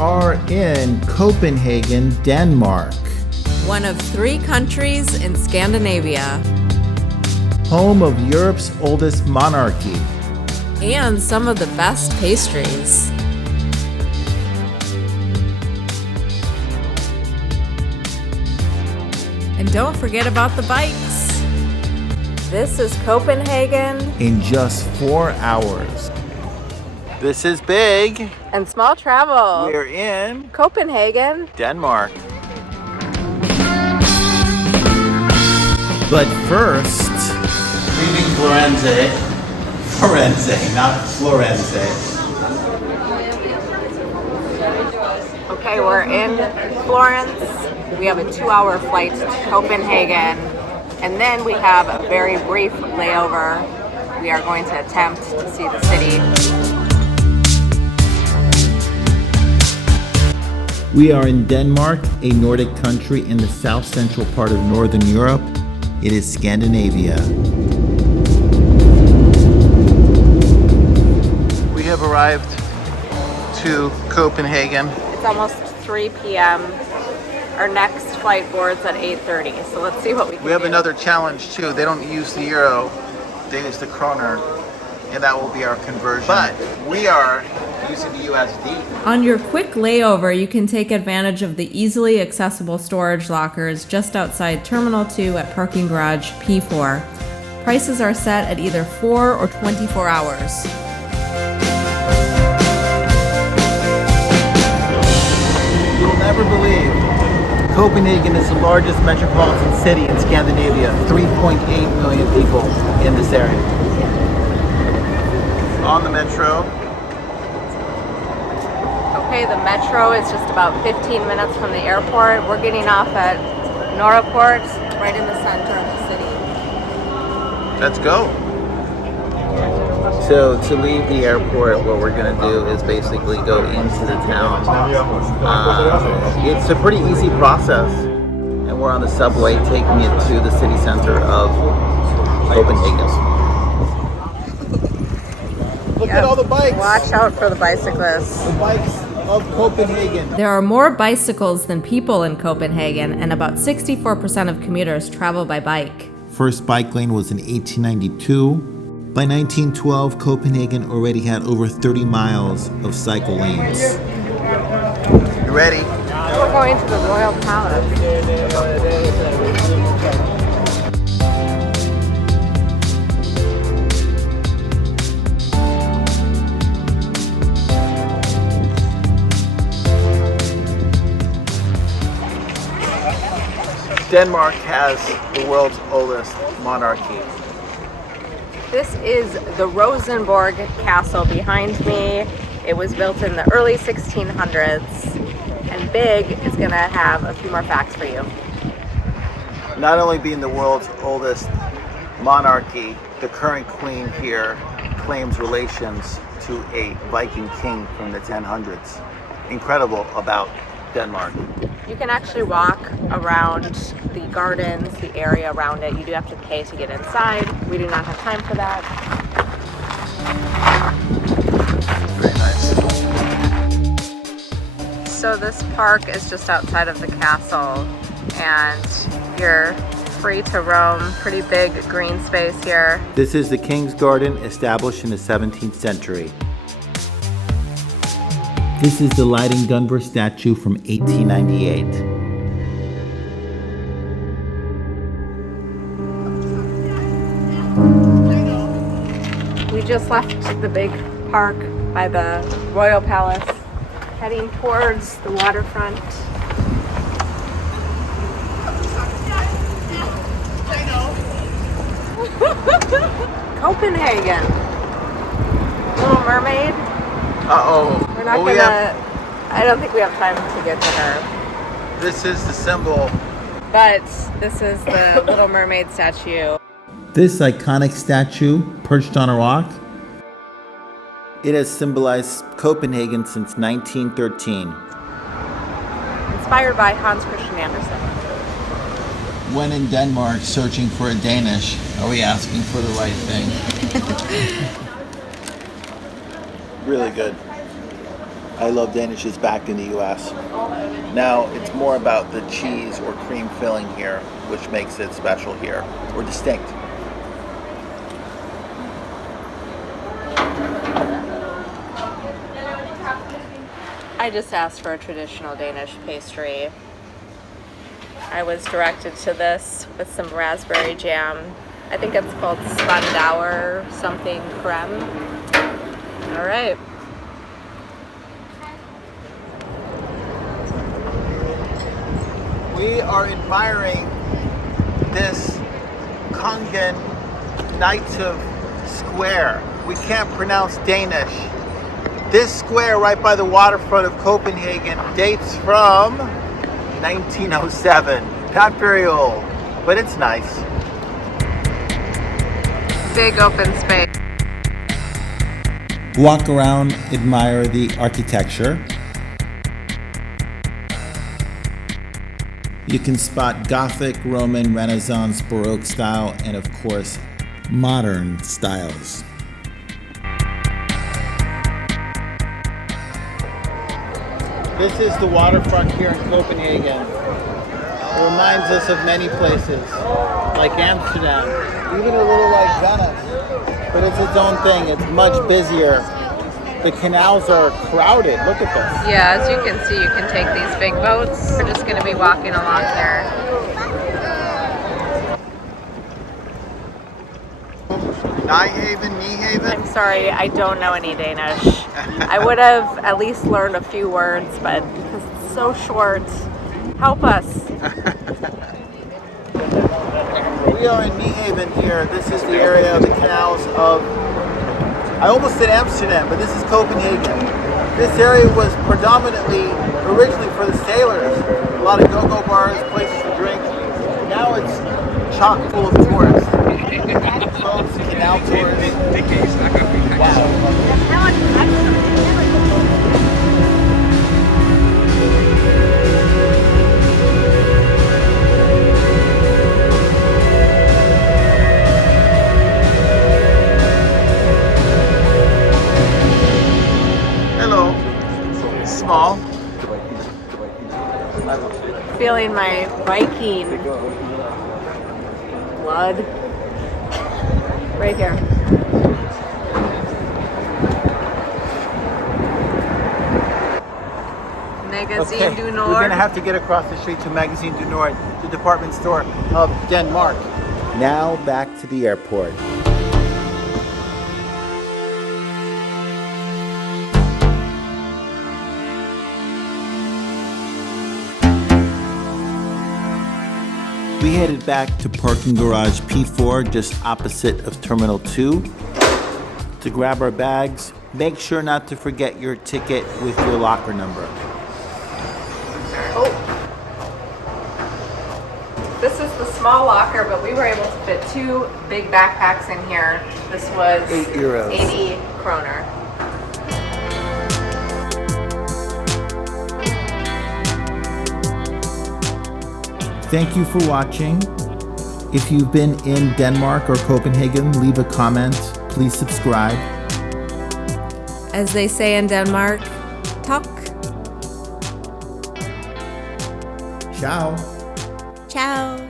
are in Copenhagen, Denmark. One of 3 countries in Scandinavia. Home of Europe's oldest monarchy. And some of the best pastries. And don't forget about the bikes. This is Copenhagen. In just 4 hours. This is big. And small travel. We're in Copenhagen, Denmark. But first, leaving Firenze, not Florenze. Okay, we're in Florence. We have a 2-hour flight to Copenhagen, and then we have a very brief layover. We are going to attempt to see the city. We are in Denmark, a Nordic country in the south central part of Northern Europe. It is Scandinavia. We have arrived to Copenhagen. It's almost 3 p.m. Our next flight boards at 8:30, so let's see what we can do. We have another challenge too. They don't use the euro, they use the kroner, and that will be our conversion. But we are using the USD. On your quick layover, you can take advantage of the easily accessible storage lockers just outside Terminal 2 at Parking Garage P4. Prices are set at either 4 or 24 hours. You'll never believe, Copenhagen is the largest metropolitan city in Scandinavia. 3.8 million people in this area. On the metro. Okay, the metro is just about 15 minutes from the airport. We're getting off at Nørreport, right in the center of the city. Let's go. So to leave the airport, what we're going to do is basically go into the town. It's a pretty easy process. And we're on the subway taking it to the city center of Copenhagen. Look at all the bikes. Watch out for the bicyclists. The bikes of Copenhagen. There are more bicycles than people in Copenhagen, and about 64% of commuters travel by bike. First bike lane was in 1892. By 1912, Copenhagen already had over 30 miles of cycle lanes. You ready? We're going to the Royal Palace. Denmark has the world's oldest monarchy. This is the Rosenborg Castle behind me. It was built in the early 1600s, and Big is going to have a few more facts for you. Not only being the world's oldest monarchy, the current queen here claims relations to a Viking king from the 1000s. Incredible about Denmark. You can actually walk around the gardens, the area around it. You do have to pay to get inside. We do not have time for that. Very nice. So this park is just outside of the castle, and you're free to roam. Pretty big green space here. This is the King's Garden, established in the 17th century. This is the Lighting Gunver statue from 1898. We just left the big park by the Royal Palace, heading towards the waterfront. Copenhagen. Little Mermaid. Uh-oh. We're not gonna, I don't think we have time to get to her. This is the symbol. But this is the Little Mermaid statue. This iconic statue, perched on a rock, it has symbolized Copenhagen since 1913. Inspired by Hans Christian Andersen. When in Denmark searching for a Danish, are we asking for the right thing? Really good. I Love Danish is back in the US. Now it's more about the cheese or cream filling here, which makes it special here, or distinct. I just asked for a traditional Danish pastry. I was directed to this with some raspberry jam. I think it's called Spandauer something creme. All right. We are admiring this Kongen native square. We can't pronounce Danish. This square right by the waterfront of Copenhagen dates from 1907. Not very old, but it's nice. Big open space. Walk around, admire the architecture. You can spot Gothic, Roman, Renaissance, Baroque style, and of course, modern styles. This is the waterfront here in Copenhagen. It reminds us of many places, like Amsterdam, even a little like Venice, but it's its own thing. It's much busier. The canals are crowded. Look at this. Yeah, as you can see, you can take these big boats. We're just going to be walking along here. Nyhavn. I'm sorry, I don't know any Danish. I would have at least learned a few words, but because it's so short, help us. We are in Nyhavn here. This is the area of the canals of, I almost said Amsterdam, but this is Copenhagen. This area was predominantly, originally for the sailors. A lot of go-go bars, places to drink. Now it's chock full of tourists. Boats, canal tours. Hello. Small. Feeling my Viking blood right here. Magazine du Nord. We're going to have to get across the street to Magazine du Nord, the department store of Denmark. Now back to the airport. We headed back to parking garage P4 just opposite of Terminal 2 to grab our bags. Make sure not to forget your ticket with your locker number. Oh. This is the small locker, but we were able to fit 2 big backpacks in here. This was 8 euros. 80 kroner. Thank you for watching. If you've been in Denmark or Copenhagen, leave a comment. Please subscribe. As they say in Denmark, tak. Ciao. Ciao.